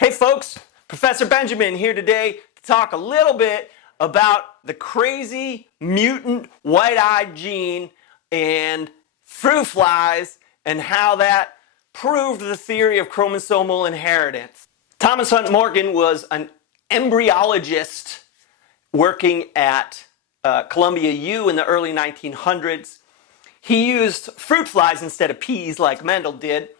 Hey folks, Professor Benjamin here today to talk a little bit about the crazy mutant white-eyed gene and fruit flies and how that proved the theory of chromosomal inheritance. Thomas Hunt Morgan was an embryologist working at Columbia U in the early 1900s. He used fruit flies instead of peas like Mendel did.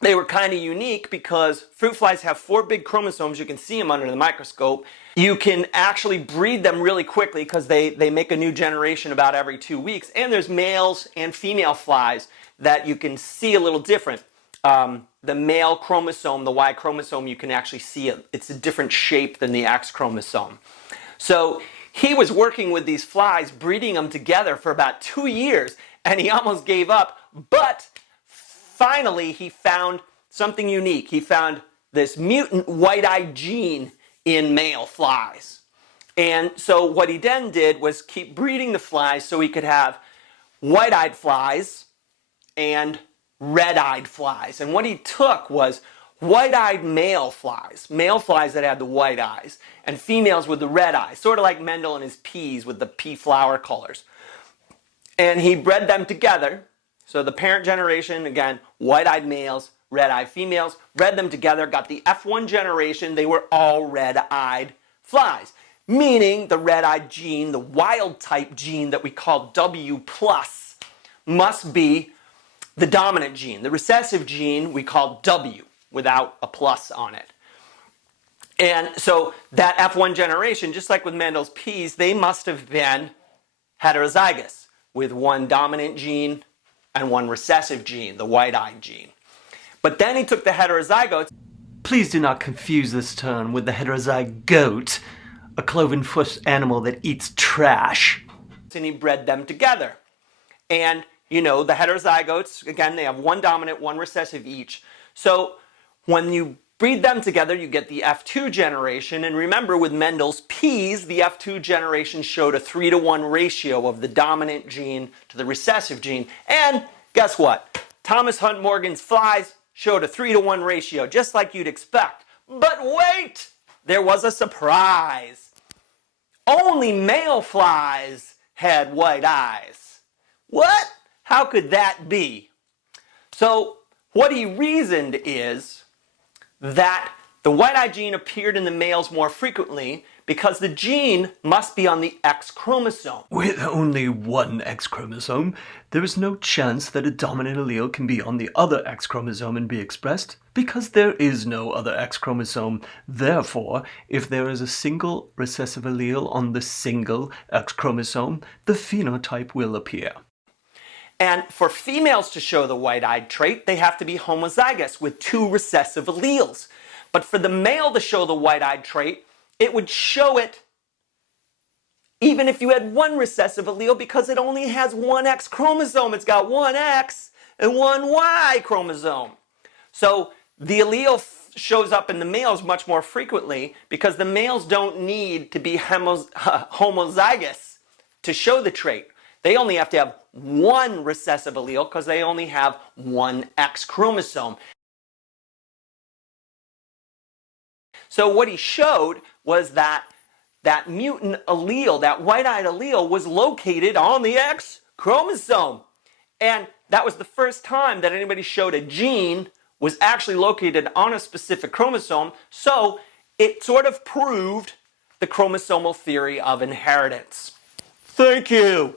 They were kind of unique because fruit flies have 4 big chromosomes. You can see them under the microscope. You can actually breed them really quickly because they make a new generation about every 2 weeks. And there's males and female flies that you can see a little different. The male chromosome, the Y chromosome, you can actually see it. It's a different shape than the X chromosome. So he was working with these flies, breeding them together for about 2 years, and he almost gave up. But finally, he found something unique. He found this mutant white-eyed gene in male flies. And so what he then did was keep breeding the flies so he could have white-eyed flies and red-eyed flies. And what he took was white-eyed male flies that had the white eyes, and females with the red eyes, sort of like Mendel and his peas with the pea flower colors. And he bred them together. So the parent generation, again, white-eyed males, red-eyed females, bred them together, got the F1 generation. They were all red-eyed flies, meaning the red-eyed gene, the wild-type gene that we call W+, must be the dominant gene. The recessive gene we call W, without a plus on it. And so that F1 generation, just like with Mendel's peas, they must have been heterozygous, with one dominant gene and one recessive gene, the white-eyed gene. But then he took the heterozygotes. Please do not confuse this term with the heterozygote, a cloven-foot animal that eats trash. And he bred them together. And, you know, the heterozygotes, again, they have one dominant, one recessive each. So when you breed them together, you get the F2 generation. And remember, with Mendel's peas, the F2 generation showed a 3-to-1 ratio of the dominant gene to the recessive gene. And guess what? Thomas Hunt Morgan's flies showed a 3-to-1 ratio, just like you'd expect. But wait! There was a surprise. Only male flies had white eyes. What? How could that be? So what he reasoned is that the white-eyed gene appeared in the males more frequently because the gene must be on the X chromosome. With only one X chromosome, there is no chance that a dominant allele can be on the other X chromosome and be expressed, because there is no other X chromosome. Therefore, if there is a single recessive allele on the single X chromosome, the phenotype will appear. And for females to show the white-eyed trait, they have to be homozygous with 2 recessive alleles. But for the male to show the white-eyed trait, it would show it even if you had 1 recessive allele, because it only has 1 X chromosome. It's got 1 X and 1 Y chromosome. So the allele shows up in the males much more frequently because the males don't need to be homozygous to show the trait. They only have to have 1 recessive allele because they only have 1 X chromosome. So what he showed was that that mutant allele, that white-eyed allele, was located on the X chromosome. And that was the first time that anybody showed a gene was actually located on a specific chromosome. So it sort of proved the chromosomal theory of inheritance. Thank you.